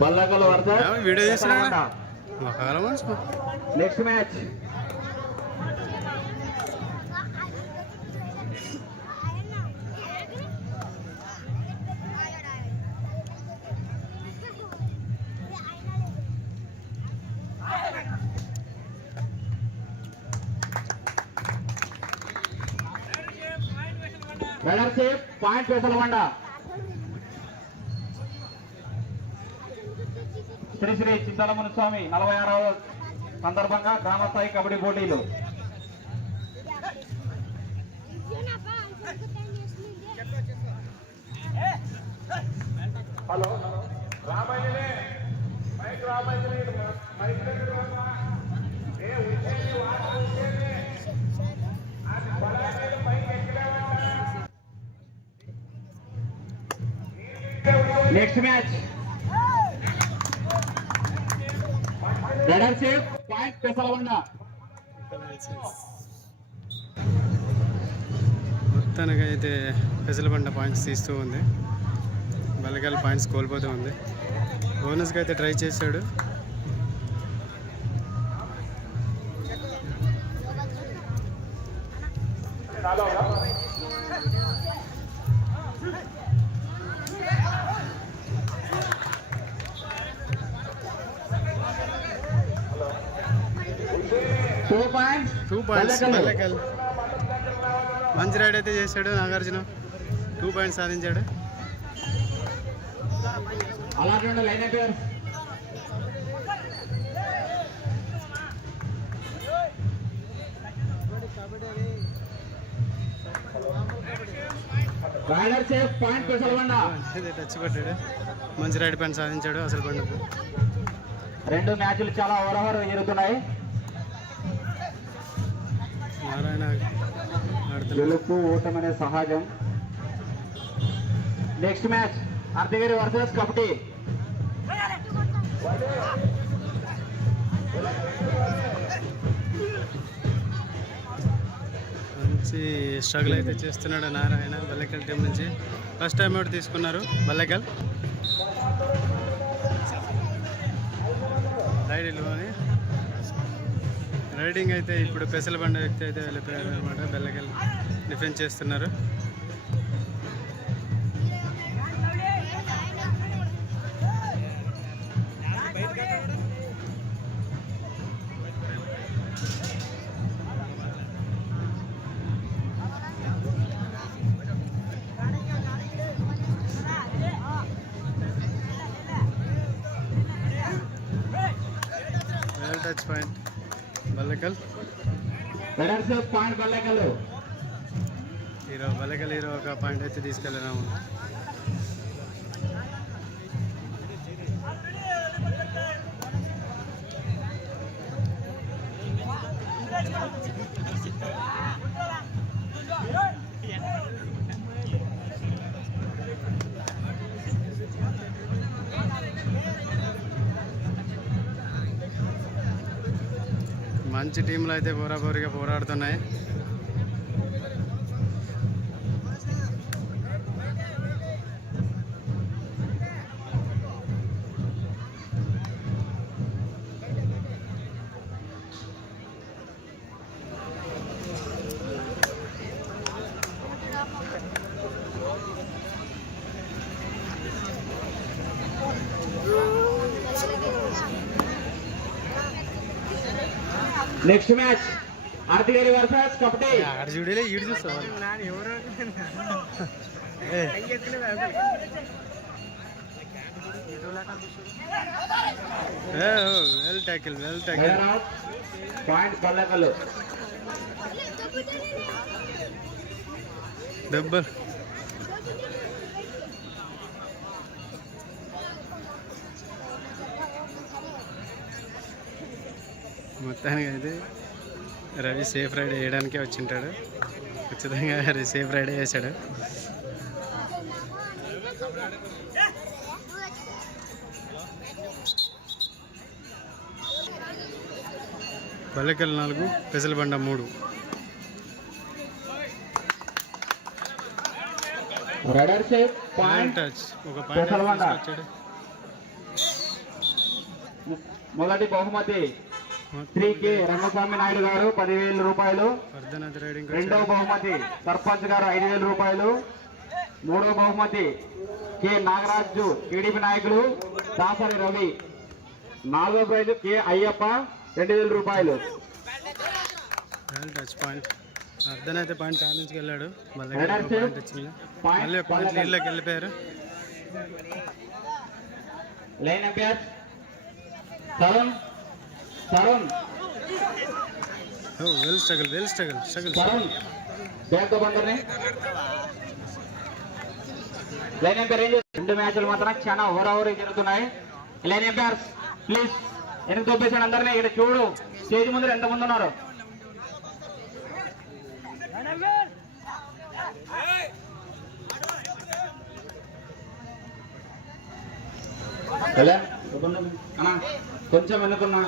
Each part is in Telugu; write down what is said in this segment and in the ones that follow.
బల్లకల్ వరద వీడియో చేస్తున్నా. Next match raider safe point Pesalamanda Sri Sri Chintalamani Swami 46వ సందర్భంగా గ్రామస్థాయి కబడ్డీ పోటీలు. హలో రామాయణే next match raider safe point Pesalavanda. మొత్తానికి అయితే పెసలబండ పాయింట్స్ తీస్తూ ఉంది. బల్లకల్ పాయింట్స్ కోల్పోతూ ఉంది. బోనస్కి అయితే ట్రై చేశాడు. Two points Ballakal. మంచి రైడ్ అయితే చేశాడు నాగార్జున. 2 పాయింట్స్ సాధించాడు. టచ్ పట్టాడు. మంచి రైడ్ పాయింట్ సాధించాడు అసలు బండకు. 2 మ్యాచ్లు చాలా ఓవర్ జరుగుతున్నాయి. నారాయణ గెలుపు ఓటమనే సహజం. Next match Ardhagiri versus kabaddi. మంచి స్ట్రగుల్ అయితే చేస్తున్నాడు నారాయణ బల్లకల్ టీం నుంచి. ఫస్ట్ టైం అవుట్ తీసుకున్నారు బల్లకల్. రైడింగ్ అయితే ఇప్పుడు పెసలబండ వ్యక్తి అయితే వెళ్ళిపోయారు అనమాట. బల్లకల్ డిఫెన్స్ చేస్తున్నారు. Touch point Ballakal. Hero Ballakal hero ఒక పాయింట్ అయితే తీసుకెళ్ళినాము. మంచి టీంలు అయితే బోరాబోరిగా పోరాడుతున్నాయి. Next match Ardhagiri versus kabaddi. అక్కడ చూడలే ఈడు చూస్తావు. Well tackle point Ballakal. దెబ్బలు మొత్తానికి అయితే రవి సేఫ్ రైడ్ వేయడానికే వచ్చింటాడు. ఖచ్చితంగా సేఫ్ రైడ్ వేసాడు. Ballakal 4 Pesalabanda 3. Raider shape hand point touch ఒక పాయింట్ పెసలబండ. తీసుకొచ్చాడు. మొదటి బహుమతి శ్రీ కె రంగస్వామి నాయుడు గారు 10,000 రూపాయలు. వర్ధన్ రైడింగ్ రెండవ బహుమతి సర్పంచ్ గారు 5,000 రూపాయలు. మూడవ బహుమతి కె నాగరాజు టీడీపీ నాయకులు దాసరి రవి. నాలుగవ ప్రైజు కె అయ్యప్ప 2,000 రూపాయలు. హ్యాండ్ టచ్ పాయింట్ వర్ధన్ అయితే పాయింట్ సాధించుకెళ్ళాడు. మళ్ళీ రైడర్ ఇంకో షేప్ పాయింట్ వచ్చింది. మళ్ళీ ఒక పాయింట్ నీళ్ళకి వెళ్ళిపోయారు. Line umpire Tarun Tarun well struggle Tarun back తో బందర్ని లైన్ అంపైర్ ఏం చేస్తారు? 2 మ్యాచ్లు మాత్రం చాలా ఓవర్ జరుగుతున్నాయి. లైన్ అంపైర్ ప్లీజ్ ఎందుకు తోపేసాడు అందరినీ? ఇక్కడ చూడు స్టేజ్ ముందు ఎంతమంది ఉన్నారు. అన్నా కొంచెం వెనుకున్నా.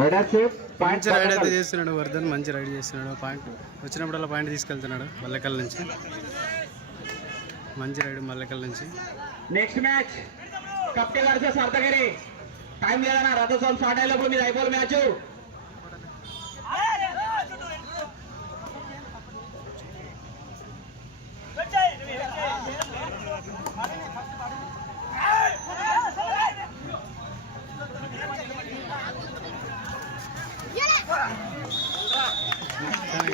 రైడర్ షేప్ పాయింట్ మంచి రైడ్ అయితే చేస్తున్నాడు వర్ధన్. మంచి రైడ్ చేస్తున్నాడు. పాయింట్ వచ్చినప్పుడల్లా పాయింట్ తీసుకెళ్తున్నాడు మల్లెకల్ నుంచి. మంచి రైడ్ మల్లెకల్ నుంచి. నెక్స్ట్ మ్యాచ్ కప్టే వర్సెస్ అర్ధగిరి. టైం లేదన్నా, రథోత్సవం స్టార్ట్ అయినప్పుడు మీరు అయిపోవాలి మ్యాచ్.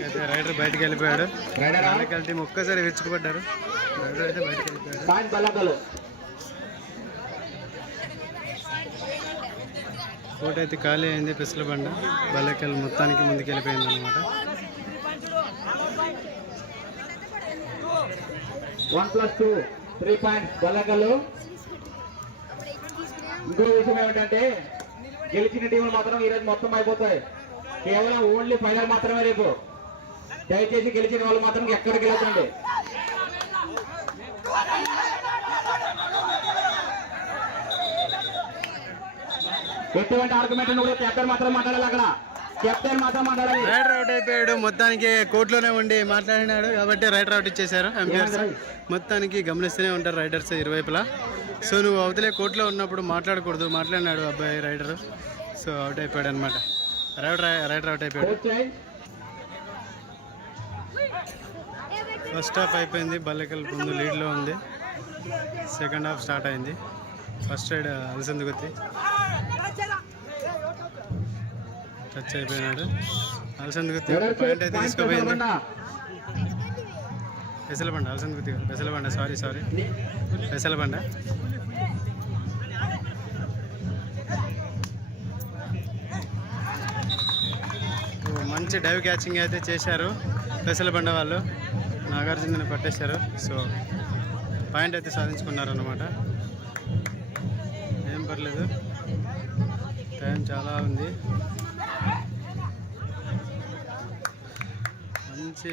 అయితే రైడర్ బయటకు వెళ్ళిపోయాడు. మల్లెకల్ టీం ఒక్కసారి విరుచుకుపడ్డారు. రైడర్ అయితే బయటకు వెళ్ళిపోయాడు. పాయింట్ బల్లకలు. కోట అయితే ఖాళీ అయింది. పెసల బండ బల్లెకల్ మొత్తానికి ముందుకు వెళ్ళిపోయింది అనమాట. 1+2 3 పాయింట్స్ బల్లకలు. ఇంకో విషయం ఏమిటంటే గెలిచిన టీంలు మాత్రం ఈరోజు మొత్తం అయిపోతాయి. కేవలం ఓన్లీ ఫైనల్ మాత్రమే రేపు. దయచేసి గెలిచిన వాళ్ళు మాత్రం ఎక్కడికి వెళ్ళకండి. ఎటువంటి ఆర్గ్యుమెంట్ కూడా కెప్టెన్ మాత్రం మాట్లాడాలి. అక్కడ కెప్టెన్ మాత్రం మాట్లాడాలి. రైడర్ అవుట్ అయిపోయాడు. మొత్తానికి కోర్టులోనే ఉండి మాట్లాడినాడు కాబట్టి రైడర్ అవుట్ ఇచ్చేశారు ఎంపీఆర్స్. మొత్తానికి గమనిస్తూనే ఉంటారు రైడర్స్ ఇరువైపులా. సో నువ్వు అవతలే కోర్టులో ఉన్నప్పుడు మాట్లాడకూడదు. మాట్లాడినాడు అబ్బాయి రైడర్. సో అవుట్ అయిపోయాడు అనమాట. రైడర్ అవుట్ అయిపోయాడు. ఫస్ట్ హాఫ్ అయిపోయింది. బల్లెకల్ ముందు లీడ్లో ఉంది. సెకండ్ హాఫ్ స్టార్ట్ అయింది. ఫస్ట్ రైడ్ అలసంది గుత్తి టచ్ అయిపోయినాడు. అలసంది గుత్తి పాయింట్ అయితే తీసుకుపోయింది. పెసలబండ అలసంది గుత్తి పెసలబండ సారీ పెసలబండ. మంచి డైవ్ క్యాచింగ్ అయితే చేశారు పెసలబండ వాళ్ళు. నాగార్జునని పట్టేశారు. సో పాయింట్ అయితే సాధించుకున్నారు అన్నమాట. ఏం పర్లేదు, టైం చాలా ఉంది. మంచి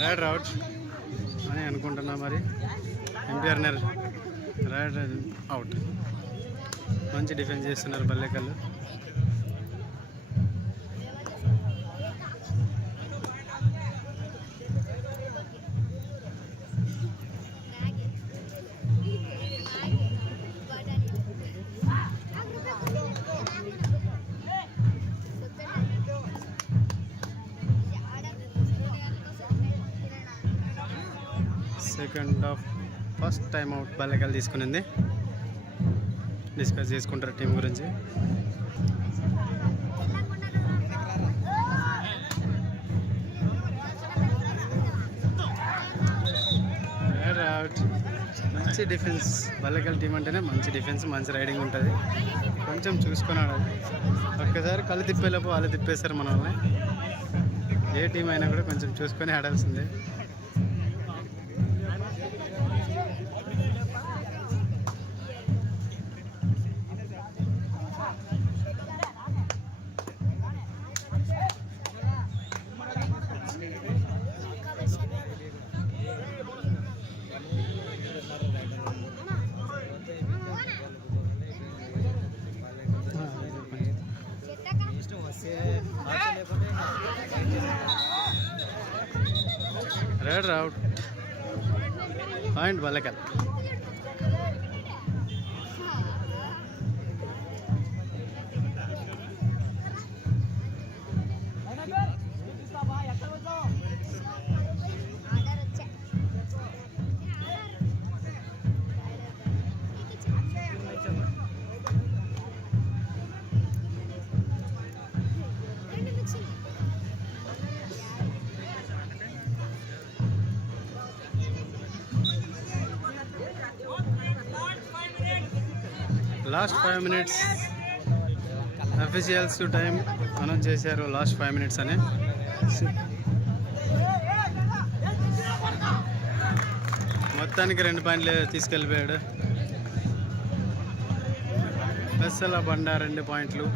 రైడర్ అవుట్ అని అనుకుంటున్నా. మరి ఎంపీఆర్ రైడర్ అవుట్. మంచి డిఫెన్స్ చేస్తున్నారు Ballekal. Second half first time out Ballekal తీసుకునింది. డిస్కస్ చేసుకుంటారు టీం గురించి. మంచి డిఫెన్స్ బల్లెకల్ టీం అంటేనే మంచి డిఫెన్స్, మంచి రైడింగ్ ఉంటుంది. కొంచెం చూసుకొని ఆడాలి. ఒక్కసారి కళ్ళు తిప్పేలోపు వాళ్ళు తిప్పేస్తారు మనల్ని. ఏ టీం అయినా కూడా కొంచెం చూసుకొని ఆడాల్సిందే. Raider out. Point Ballekal. Last 5 minutes officials time announce చేశారు. లాస్ట్ 5 minutes అని. మొత్తానికి 2 పాయింట్లు తీసుకెళ్ళిపోయాడు. బస్సల బండ 2 పాయింట్లు,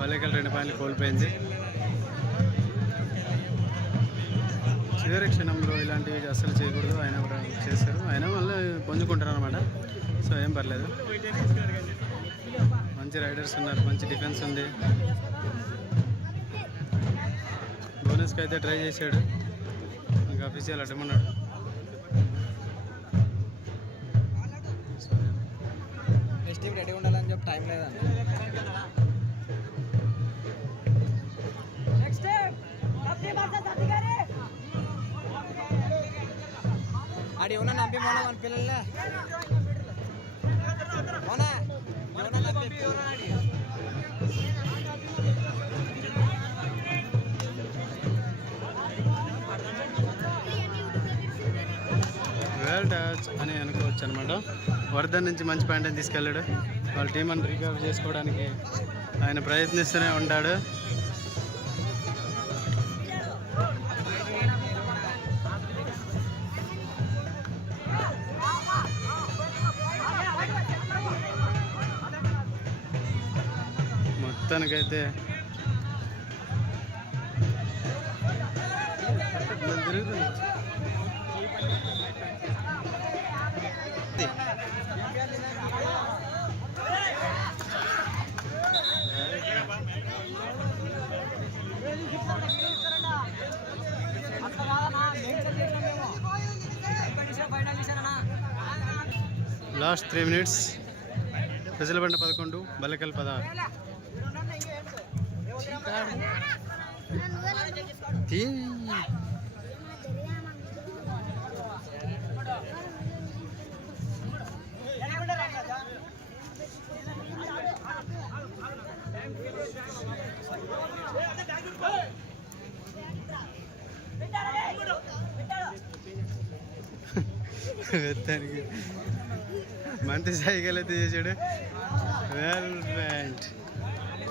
బల్లెకల్ 2 పాయింట్లు కోల్పోయింది. చివరి క్షణంలో ఇలాంటివి అస్సలు చేయకూడదు, అయినా కూడా చేశారు. అయినా మళ్ళీ పుంజుకుంటారు అనమాట. సో ఏం పర్లేదు. మంచి రైడర్స్ ఉన్నారు, మంచి డిఫెన్స్ ఉంది. బోనస్కి అయితే ట్రై చేశాడు, ఇంకా అఫీషియల్ అడ్డమన్నాడు. నెక్స్ట్ రెడీ ఉండాలని చెప్పి టైం లేదా ఆడి ఏమన్నా నంపి మొన్న మన పిల్లల వెల్ టచ్ అని అనుకోవచ్చు అనమాట. వర్ధన్ నుంచి మంచి పాయింట్ అని తీసుకెళ్ళాడు. వాళ్ళ టీం అని రికవర్ చేసుకోవడానికి ఆయన ప్రయత్నిస్తూనే ఉంటాడు. మొత్తానికైతే లాస్ట్ 3 minutes. పెసలబండ 11, బల్లెకల్ 16. మంచి సైకిల్ అయితే చేశాడు.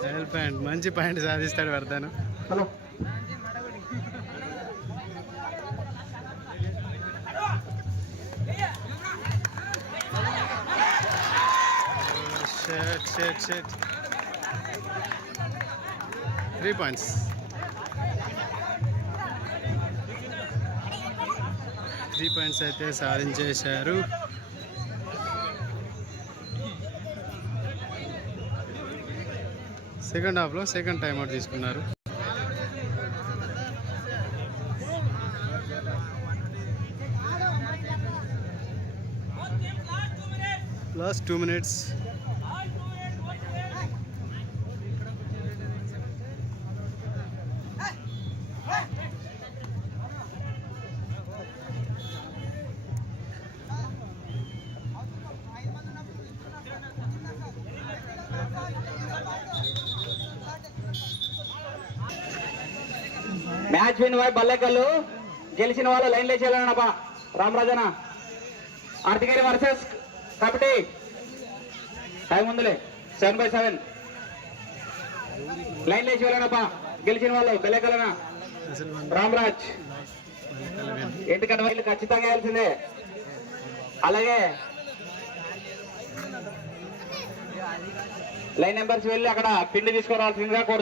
వెల్ పాయింట్ మంచి పాయింట్ సాధిస్తాడు వర్ధన్. హలో షట్ 3 points. అయితే సాధించేశారు. సెకండ్ హాఫ్లో సెకండ్ టైం అవుట్ తీసుకున్నారు. Last 2 minutes. Match win by Ballekal. గెలిచిన వాళ్ళు లైన్ లేచేయాలన్నప్ప. రామరాజన ఆర్తిగిరి వర్సెస్ కబడ్డీ. టైం ఉందిలే 7/7. లైన్ లేచి వెళ్ళనప్ప. గెలిచిన వాళ్ళు బల్లెకల్లన రామరాజ్. ఎందుకంటే వీళ్ళు ఖచ్చితంగా వేయాల్సిందే. అలాగే లైన్ నెంబర్స్ వెళ్ళి అక్కడ పిండి తీసుకురావాల్సిందిగా కోరుతున్నాను.